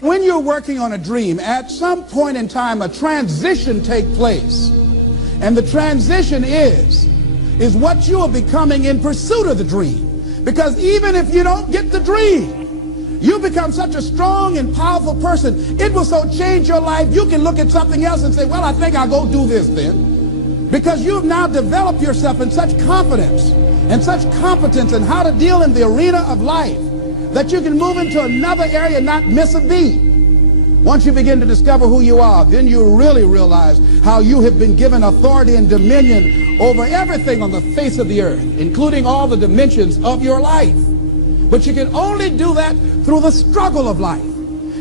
When you're working on a dream, at some point in time, a transition takes place. And the transition is what you are becoming in pursuit of the dream. Because even if you don't get the dream, you become such a strong and powerful person. It will so change your life, you can look at something else and say, well, I think I'll go do this then. Because you've now developed yourself in such confidence and such competence in how to deal in the arena of life that you can move into another area and not miss a beat. Once you begin to discover who you are, then you really realize how you have been given authority and dominion over everything on the face of the earth, including all the dimensions of your life. But you can only do that through the struggle of life.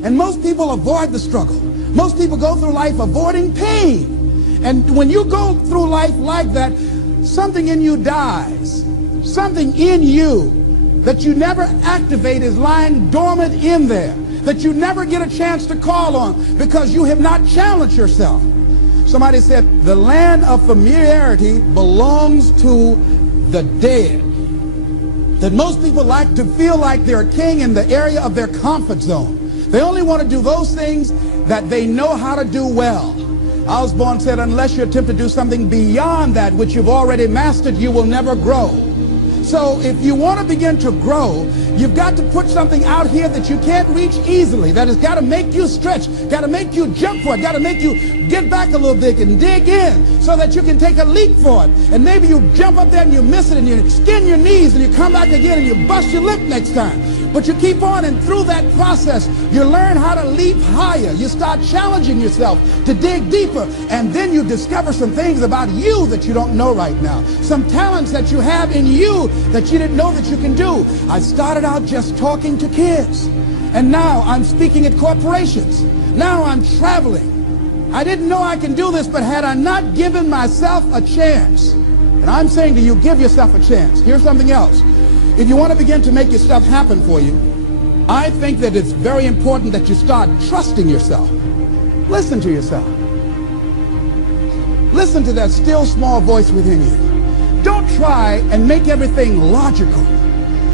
And most people avoid the struggle. Most people go through life avoiding pain. And when you go through life like that, something in you dies. Something in you that you never activate is lying dormant in there, that you never get a chance to call on because you have not challenged yourself. Somebody said the land of familiarity belongs to the dead. That most people like to feel like they're a king in the area of their comfort zone. They only want to do those things that they know how to do well. Osborne said, unless you attempt to do something beyond that which you've already mastered, you will never grow. So if you want to begin to grow, you've got to put something out here that you can't reach easily, that has got to make you stretch, got to make you jump for it, got to make you get back a little bit and dig in so that you can take a leap for it. And maybe you jump up there and you miss it and you skin your knees and you come back again and you bust your lip next time. But you keep on, and through that process, you learn how to leap higher. You start challenging yourself to dig deeper, and then you discover some things about you that you don't know right now. Some talents that you have in you that you didn't know that you can do. I started out just talking to kids, and now I'm speaking at corporations. Now I'm traveling. I didn't know I can do this, but had I not given myself a chance, and I'm saying to you, give yourself a chance. Here's something else. If you want to begin to make your stuff happen for you, I think that it's very important that you start trusting yourself. Listen to yourself. Listen to that still small voice within you. Don't try and make everything logical.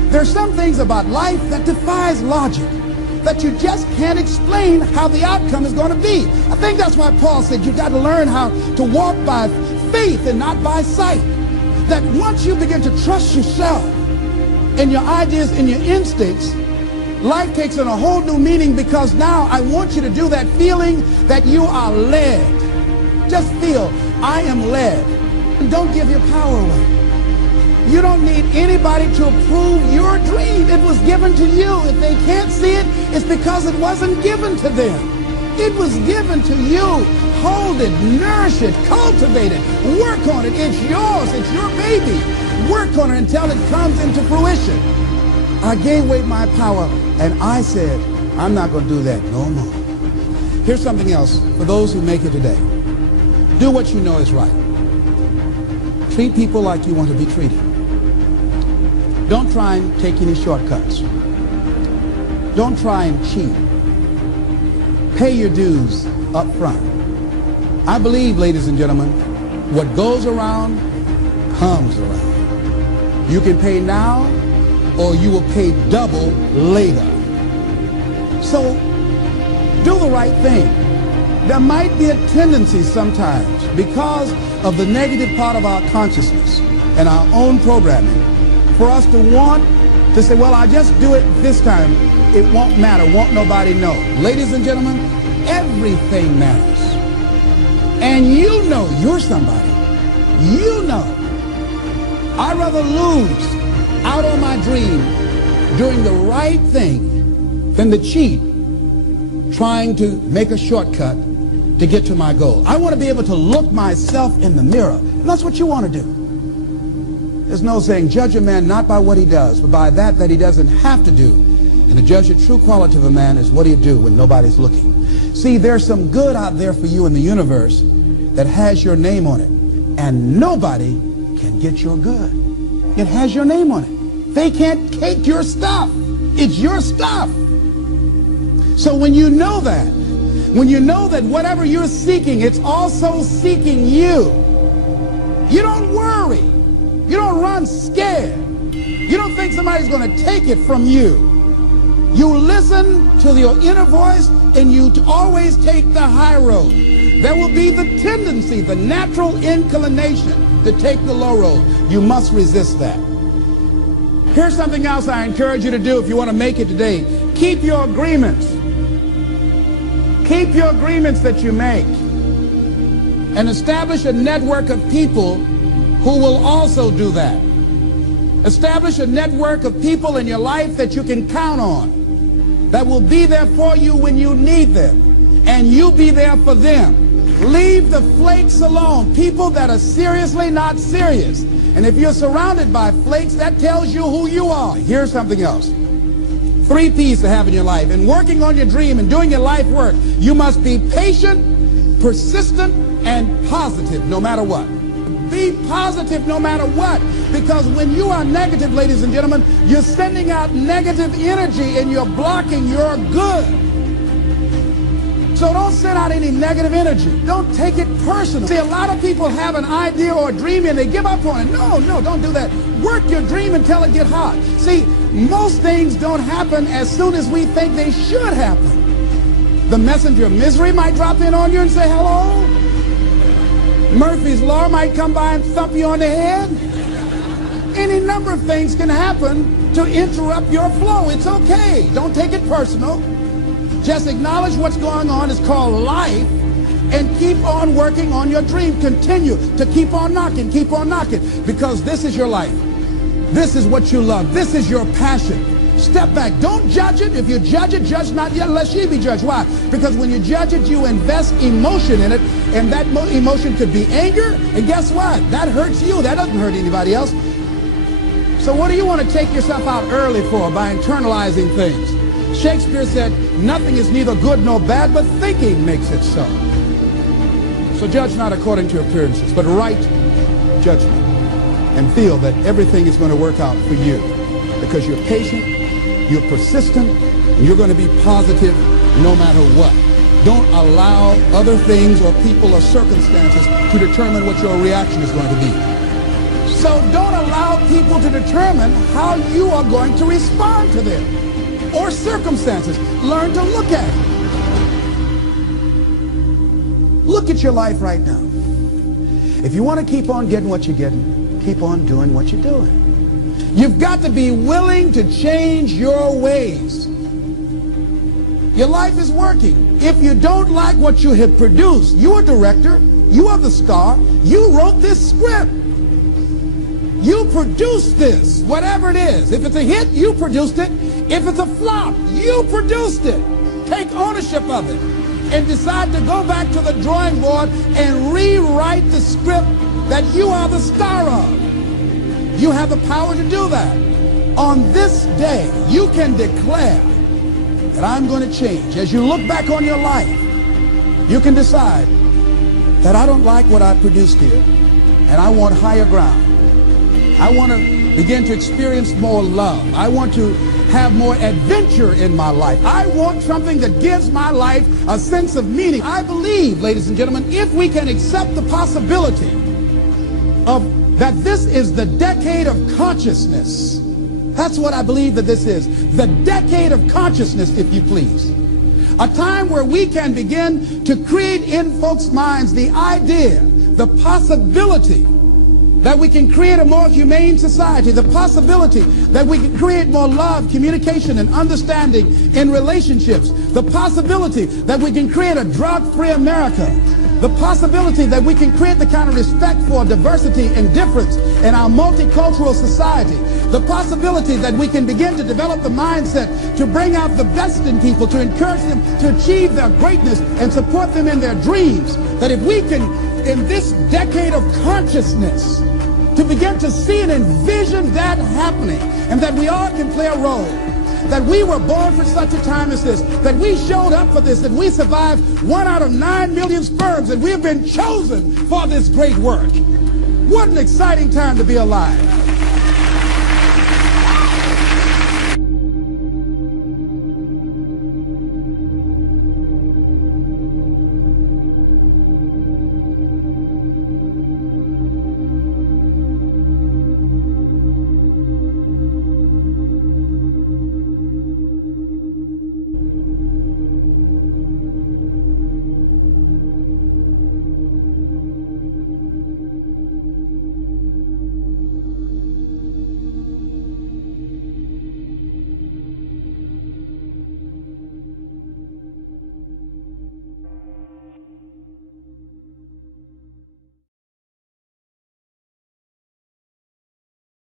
There's some things about life that defies logic, that you just can't explain how the outcome is going to be. I think that's why Paul said you've got to learn how to walk by faith and not by sight. That once you begin to trust yourself, and your ideas and your instincts, life takes on a whole new meaning, because now I want you to do that feeling that you are led. Just feel, I am led. And don't give your power away. You don't need anybody to approve your dream. It was given to you. If they can't see it, it's because it wasn't given to them. It was given to you. Hold it, nourish it, cultivate it, work on it. It's yours, it's your baby. Work on it until it comes into fruition. I gave away my power, and I said, I'm not going to do that no more. Here's something else for those who make it today. Do what you know is right. Treat people like you want to be treated. Don't try and take any shortcuts. Don't try and cheat. Pay your dues up front. I believe, ladies and gentlemen, what goes around comes around. You can pay now, or you will pay double later. So do the right thing. There might be a tendency sometimes, because of the negative part of our consciousness and our own programming, for us to want to say, well, I'll just do it this time. It won't matter. Won't nobody know. Ladies and gentlemen, everything matters. And you know you're somebody. You know. I'd rather lose out on my dream doing the right thing than to cheat trying to make a shortcut to get to my goal. I want to be able to look myself in the mirror. And that's what you want to do. There's no saying, judge a man not by what he does, but by that he doesn't have to do. And to judge the true quality of a man is what do you do when nobody's looking. See, there's some good out there for you in the universe that has your name on it. And nobody can get your good. It has your name on it. They can't take your stuff. It's your stuff. So when you know that whatever you're seeking, it's also seeking you. You don't worry. You don't run scared. You don't think somebody's going to take it from you. You listen to your inner voice and you always take the high road. There will be the tendency, the natural inclination to take the low road. You must resist that. Here's something else I encourage you to do if you want to make it today. Keep your agreements. Keep your agreements that you make. And establish a network of people who will also do that. Establish a network of people in your life that you can count on, that will be there for you when you need them, and you be there for them. Leave the flakes alone, people that are seriously not serious. And if you're surrounded by flakes, that tells you who you are. Here's something else. 3 P's to have in your life. In working on your dream and doing your life work, you must be patient, persistent, and positive no matter what. Be positive no matter what, because when you are negative, ladies and gentlemen, you're sending out negative energy and you're blocking your good. So don't send out any negative energy. Don't take it personal. See, a lot of people have an idea or a dream and they give up on it. No, don't do that. Work your dream until it gets hot. See, most things don't happen as soon as we think they should happen. The messenger of misery might drop in on you and say hello. Murphy's Law might come by and thump you on the head. Any number of things can happen to interrupt your flow. It's okay. Don't take it personal. Just acknowledge what's going on. It's called life. And keep on working on your dream. Continue to keep on knocking, because this is your life. This is what you love. This is your passion. Step back. Don't judge it. If you judge it, judge not yet, lest ye be judged. Why? Because when you judge it, you invest emotion in it, and that emotion could be anger, and guess what? That hurts you. That doesn't hurt anybody else. So what do you want to take yourself out early for by internalizing things? Shakespeare said, nothing is neither good nor bad, but thinking makes it so. So judge not according to appearances, but right judgment, and feel that everything is going to work out for you, because you're patient, you're persistent, and you're going to be positive no matter what. Don't allow other things or people or circumstances to determine what your reaction is going to be. So don't allow people to determine how you are going to respond to them or circumstances. Learn to look at it. Look at your life right now. If you want to keep on getting what you're getting, keep on doing what you're doing. You've got to be willing to change your ways. Your life is working. If you don't like what you have produced, you're a director, you are the star, you wrote this script. You produced this, whatever it is. If it's a hit, you produced it. If it's a flop, you produced it. Take ownership of it and decide to go back to the drawing board and rewrite the script that you are the star of. You have the power to do that. On this day, you can declare that I'm going to change. As you look back on your life, you can decide that I don't like what I produced here, and I want higher ground. I want to begin to experience more love. I want to have more adventure in my life. I want something that gives my life a sense of meaning. I believe, ladies and gentlemen, if we can accept the possibility of that this is the decade of consciousness. That's what I believe that this is. The decade of consciousness, if you please. A time where we can begin to create in folks' minds the idea, the possibility that we can create a more humane society, the possibility that we can create more love, communication, and understanding in relationships, the possibility that we can create a drug-free America, the possibility that we can create the kind of respect for diversity and difference in our multicultural society, the possibility that we can begin to develop the mindset to bring out the best in people, to encourage them to achieve their greatness and support them in their dreams, that if we can, in this decade of consciousness, to begin to see and envision that happening, and that we all can play a role, that we were born for such a time as this, that we showed up for this, that we survived 1 out of 9 million sperms, and we have been chosen for this great work. What an exciting time to be alive.